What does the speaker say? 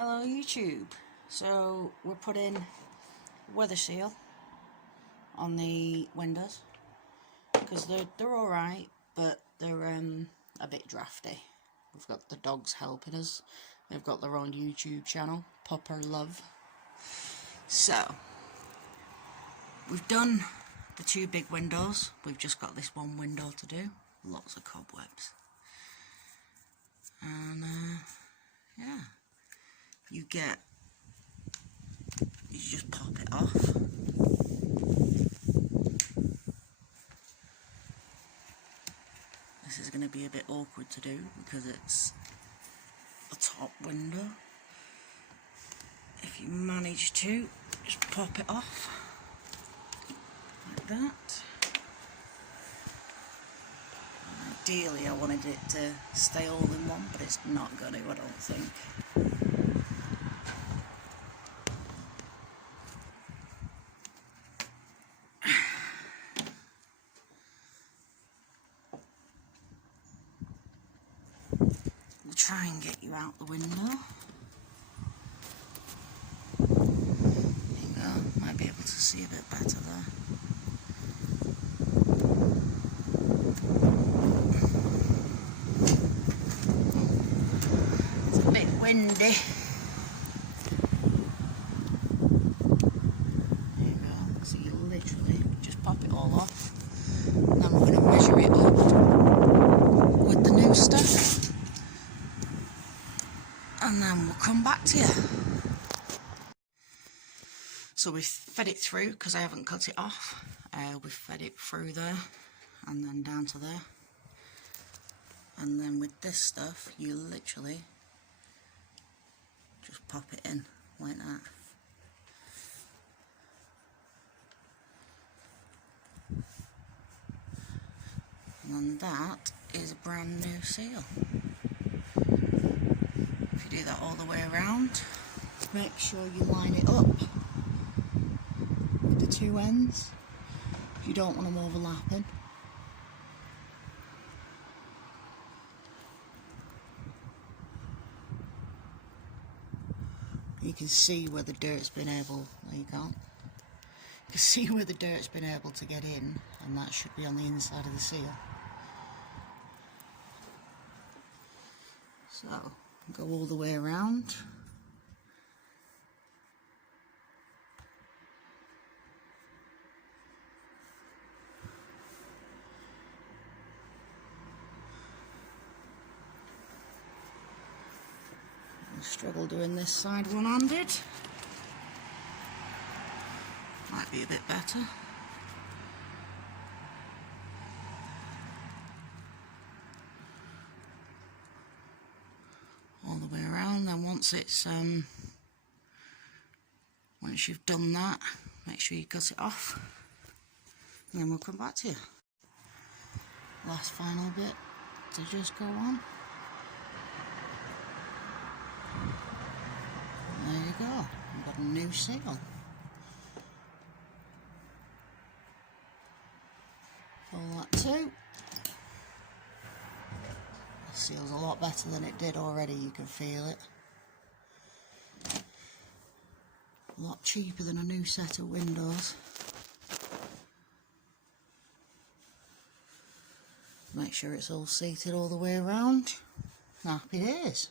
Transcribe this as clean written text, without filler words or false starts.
Hello YouTube. So we're putting weather seal on the windows because they're alright, but they're a bit drafty. We've got the dogs helping us. They've got their own YouTube channel, Pupper Love. So we've done the two big windows. We've just got this one window to do. Lots of cobwebs. And yeah. You just pop it off. This is going to be a bit awkward to do because it's a top window. If you manage to, just pop it off like that. Ideally I wanted it to stay all in one, but it's not going to, I don't think. We'll try and get you out the window. There you go, might be able to see a bit better there. It's a bit windy. There you go, so you literally just pop it all off. Then we're going to measure it up with the new stuff. And then we'll come back to you. So we've fed it through because I haven't cut it off. We've fed it through there and then down to there. And then with this stuff, you literally just pop it in like that. And then that is a brand new seal. If you do that all the way around, make sure you line it up with the two ends. You don't want them overlapping. You can see where the dirt's been able, no you can't. You can see where the dirt's been able to get in, and that should be on the inside of the seal. So, go all the way around. I struggle doing this side one-handed. Might be a bit better. All the way around. Then once it's once you've done that, make sure you cut it off, and then we'll come back to you. Last final bit to just go on. There you go, we've got a new seal. Pull that too. The seal's a lot better than it did already, you can feel it. A lot cheaper than a new set of windows. Make sure it's all seated all the way around. Happy days.